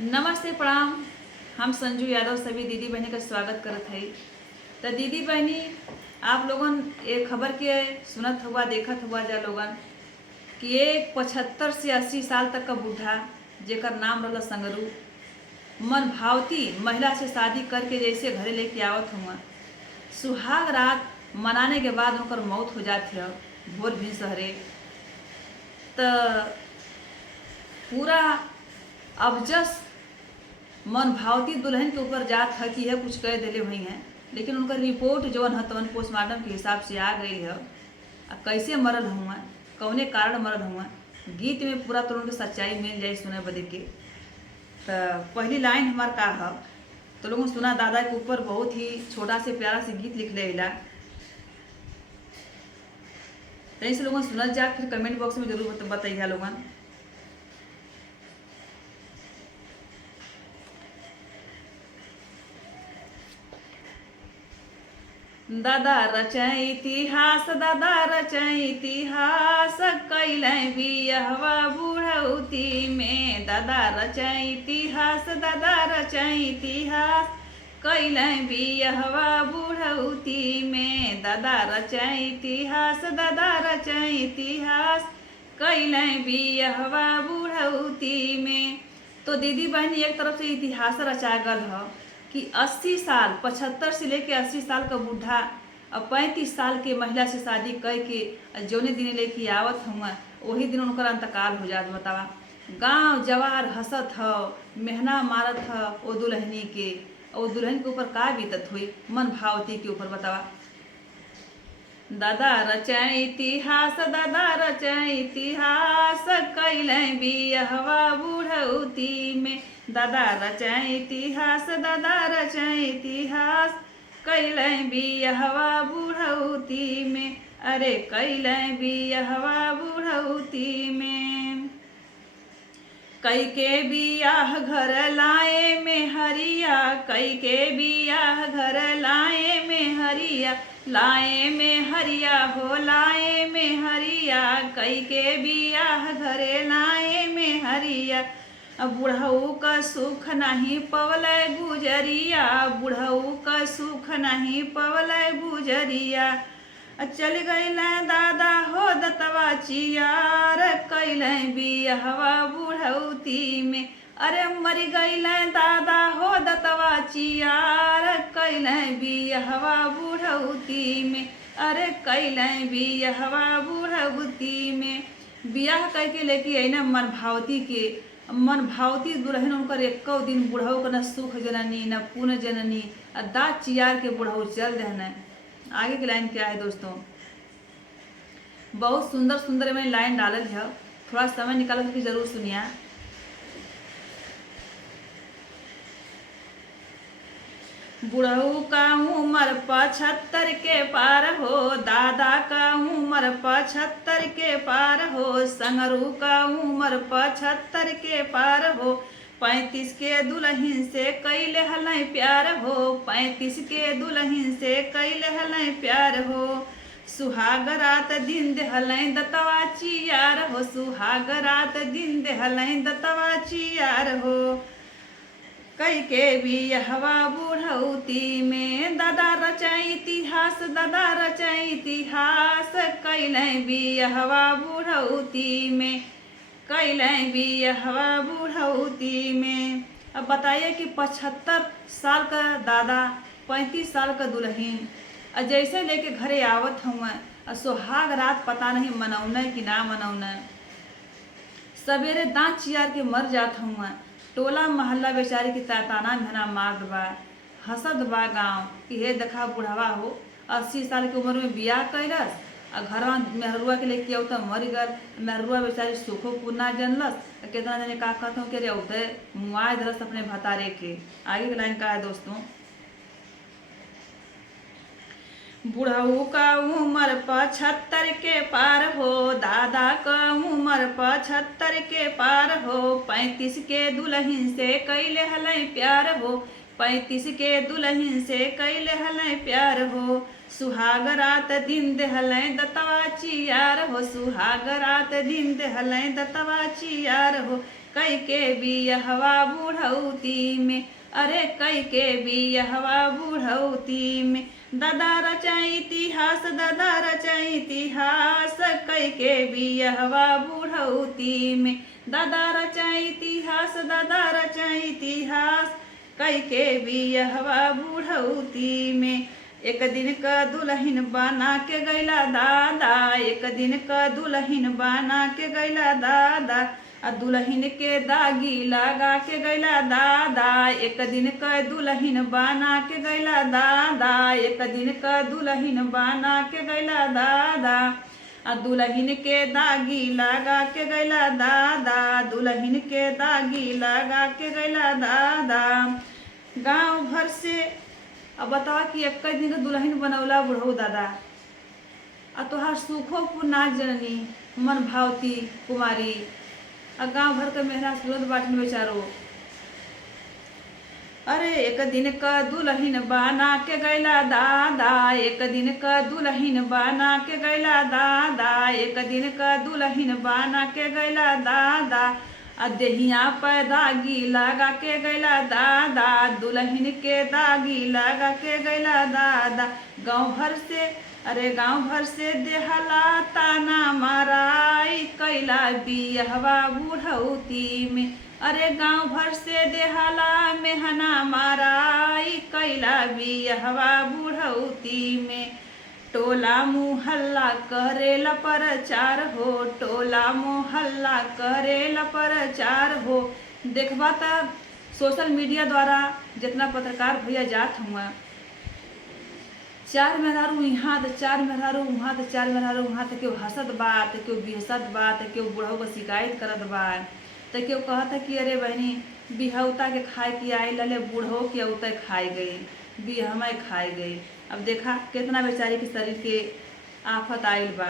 नमस्ते प्रणाम। हम संजू यादव सभी दीदी बहनी का स्वागत करत है। तो दीदी बहनी आप लोगन एक खबर के सुनत हुआ देखत हुआ जा लोगन कि एक 75 से 80 साल तक का बूढ़ा जेकर नाम रहला संगरू मन भावती महिला से शादी करके जैसे घरे लेके आवत हुआ, सुहाग रात मनाने के बाद उनकर मौत हो जाती है भोर भी सहरे। तो पूरा अबजस मन भावती दुल्हन के ऊपर जात है कि यह कुछ कह दिले हुई हैं, लेकिन उनका रिपोर्ट जवन है तवन पोस्टमार्टम के हिसाब से आ गई है। कैसे मरल हुआ, कौने कारण मरल हुआ, गीत में पूरा तुरंत सच्चाई मिल जाए सुने बदे के। तो पहली लाइन हमार का है तो लोगों सुना, दादा के ऊपर बहुत ही छोटा से प्यारा से गीत लिख लेला। तो से लोगों सुनल जा, फिर कमेंट बॉक्स में जरूर बताइए लोगन। दादा रचाई इतिहास, दादा रचाई इतिहास, कैलें बियहवा बुढ़ौती में। दादा रचाई इतिहास, दादा रचाई इतिहास, कैलें बियहवा बुढ़ौती में। दादा रचाई इतिहास, दादा रचाई इतिहास, कैलें बियहवा बुढ़ौती में। तो दीदी बहनी एक तरफ से इतिहास रचा गल है कि 80 साल 75 से लेके 80 साल का बूढ़ा और 35 साल के महिला से शादी करके जौने दिन लेके आवत हुआ वही दिन उनका अंतकाल हो जात। बतावा गांव जवार हंसत ह, मेहना मारत ह ओ दुल्हनी के, और दुल्हन के ऊपर का बीतत हुई मन भावती के ऊपर। बतावा दादा रचाए इतिहास, दादा रचाए इतिहास, कैलें बियहवा बुढ़ौती में। दादा रचाए इतिहास, दादा रचाए इतिहास, कैलें बियहवा बुढ़ौती में। अरे कैलें बियहवा बुढ़ौती में। कई के बियाह घर लाए में हरिया, कई के बियाह घर लाए में हरिया, लाए में हरिया हो लाए में हरिया, कई के बियाह घरे लाए में हरिया। बुढ़ऊ का सुख नहीं पवलै गुजरिया, बुढ़ऊ का सुख नहीं पवलै गुजरिया। चल गईल दादा हो दतवा चियार, कैलें बियहवा बुढ़ौती में। अरे मर गईल दादा हो दतवा चियार, कैलें बियहवा बुढ़ौती में। अरे कैलें बियहवा बुढ़ौती में। बियाह करके लेके आई ना मन भावती के, मन भावती दुल्हन उनकर एक दिन बुढ़ऊ का न सुख जननी न पुण्य जननी, दाँत चियार के बुढ़ऊ चल देना। आगे की लाइन क्या है दोस्तों, बहुत सुंदर सुंदर मैंने लाइन डालल है, थोड़ा समय निकाल करके जरूर सुनिया। बुढ़ऊ का उम्र 75 के पार हो, दादा का उम्र 75 के पार हो, संगरू का उम्र 75 के पार हो। 35 के दुल्हन से कैले हलें प्यार हो, 35 के दुल्हन से कैले हलें प्यार हो। सुहाग रात दिन देहलें दतवा चियार हो, सुहाग रात दिन देहलें दतवा चियार हो। कई के बियहवा बुढ़ौती में। दादा रचाई इतिहास, दादा रचाई इतिहास, कैलें बियहवा बुढ़ौती में, कैलें बियहवा बुढ़ौती में। अब बताइए कि 75 साल का दादा 35 साल का दुल्हन जैसे लेके घरे आवत हुआ, सुहाग रात पता नहीं मनौना कि ना मनौना, सवेरे दांत चियार के मर जात हुआ। टोला मोहल्ला बेचारी की ताना मेहना मार बा, हंसत बा गाँव कि हे देखा बुढ़वा हो 80 साल की उम्र में बियाह कैलस और घरवा मेहरुआ के लेके तो मर गल। मेहरुआ बेचारी सुखो पुना जनलस, कितना जने का कहता हूँ कि रे उदय मुआ धरस अपने भतारे के। आगे की लाइन का है दोस्तों, बुढ़ऊ का उम्र 75 के पार हो, दादा का उम्र 75 के पार हो। 35 के दुल्हन से कैले हलें प्यार हो, 35 के दुल्हन से कैले हलें प्यार हो। सुहाग रात दिन देहलें दतवा चियार हो, सुहाग रात दिन देहलें दतवा चियार हो। कई के बियहवा बुढ़ौती में, अरे कई के बियहवा बुढ़ौती में। दादा रचाई इतिहास, दादा रचाई इतिहास, कई के बियहवा बुढ़ौती में। दादा रचाई इतिहास, दादा रचाई इतिहास, कई के बियहवा बुढ़ौती में। एक दिन का दुल्हन बना के गैला दादा, एक दिन का दुल्हन बना के गैला दादा, आ दुल्हन के दागी लगा के गैला दादा। एक दिन का दुल्हन बना के गैला दादा, एक दिन का दुल्हन बना के गैला दादा, आ दुल्हन के दागी लगा के गैला दादा, दुल्हन के दागी लगा के गैला दादा। गांव भर से अब बतावा कि एक दिन का दुल्हन बनौला बुढ़ऊ दादा, आ तोहार सुखो पुनाक जननी मन भावती कुमारी, आ गांव भर के मेहरा सूरत बाटन बेचारो। अरे एक दिन का दुल्हन बना के गैला दादा, एक दिन का दुल्हन बना के गैला दादा, एक दिन का दुल्हन बना के गैला दादा, आ देहिया पे दागी लगा के गैला दादा, दुल्हन के दागी लगा के गैला दादा। गांव भर से, अरे गांव भर से देहला ताना माराई, कैला बियहवा बुढ़ौती में, अरे गांव भर से देहला मेहना माराई, कैला बियहवा बुढ़ौती में। टोला मुहल्ला करेला प्रचार हो, टोला मोहल्ला करेला प्रचार हो। देखबा त सोशल मीडिया द्वारा जितना पत्रकार भैया जात हुआ, चार मेहरारू यहाँ तो चार मेहरारू वहाँ तो चार मेहरारू वहाँ, तो क्यों हंसत बा, तो क्यों बिहसत बा, तो क्यों बुढ़ऊ को शिकायत करत बा, तो क्यों कहता कि अरे बहनी बिहौता के खाए की आई लले, बूढ़ो के औते खाए गई, बिहमे खाए गई। अब देखा कितना बेचारी के शरीर के आफत आइल बा।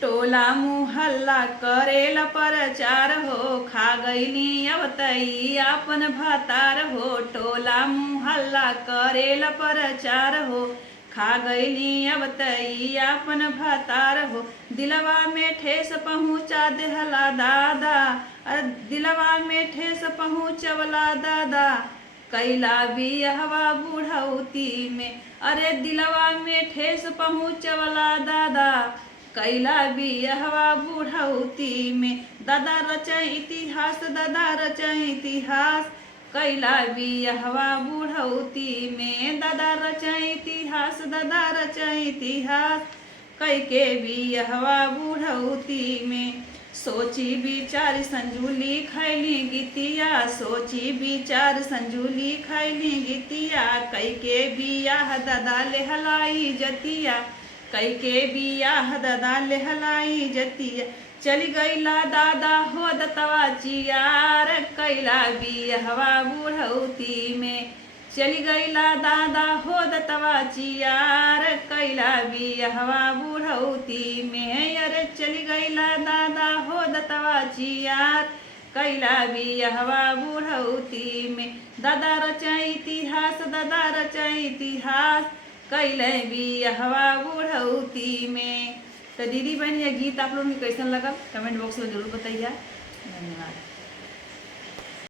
टोला मुहल्ला करेला प्रचार हो, खा गईली अब तई अपन भातार हो। टोला मुहल्ला करेला प्रचार हो, खा गईली अब तई अपन भातार हो। दिलवा में ठेस पहुँचा देहला दादा, अरे दिलवा में ठेस पहुँचवला दादा, कैला बियहवा बुढ़ौती में, अरे दिलवा में ठेस पहुँचवला दादा, कैला बियहवा बुढ़ौती में। दादा रचाई इतिहास, दादा रचाई इतिहास, कैला बियहवा बुढ़ौती में। दादा रचाई इतिहास, दादा रचाई इतिहास, कई के बियहवा बुढ़ौती में। सोची विचार संजूली खैली गीतिया, सोची विचार संजूली खैली गीतिया, कई के बियाह दादा लेहलाई जतिया, कई के बियाह दादा लेहलाई जतिया। चली गईला दादा हो दतवा चियार, कैला बियहवा बुढ़ौती में। चली गईला दादा हो दतवा चियार, कैला बियहवा बुढ़ौती में। अरे चली गईला दादा हो दतवा चियार, कैला बियहवा बुढ़ौती में। दादा रचाई इतिहास, दादा रचाई इतिहास, कैले बियहवा बुढ़ौती में। तो दीदी बहन ये गीत आप लोगों को कैसन लगा कमेंट बॉक्स में जरूर बताइए। धन्यवाद।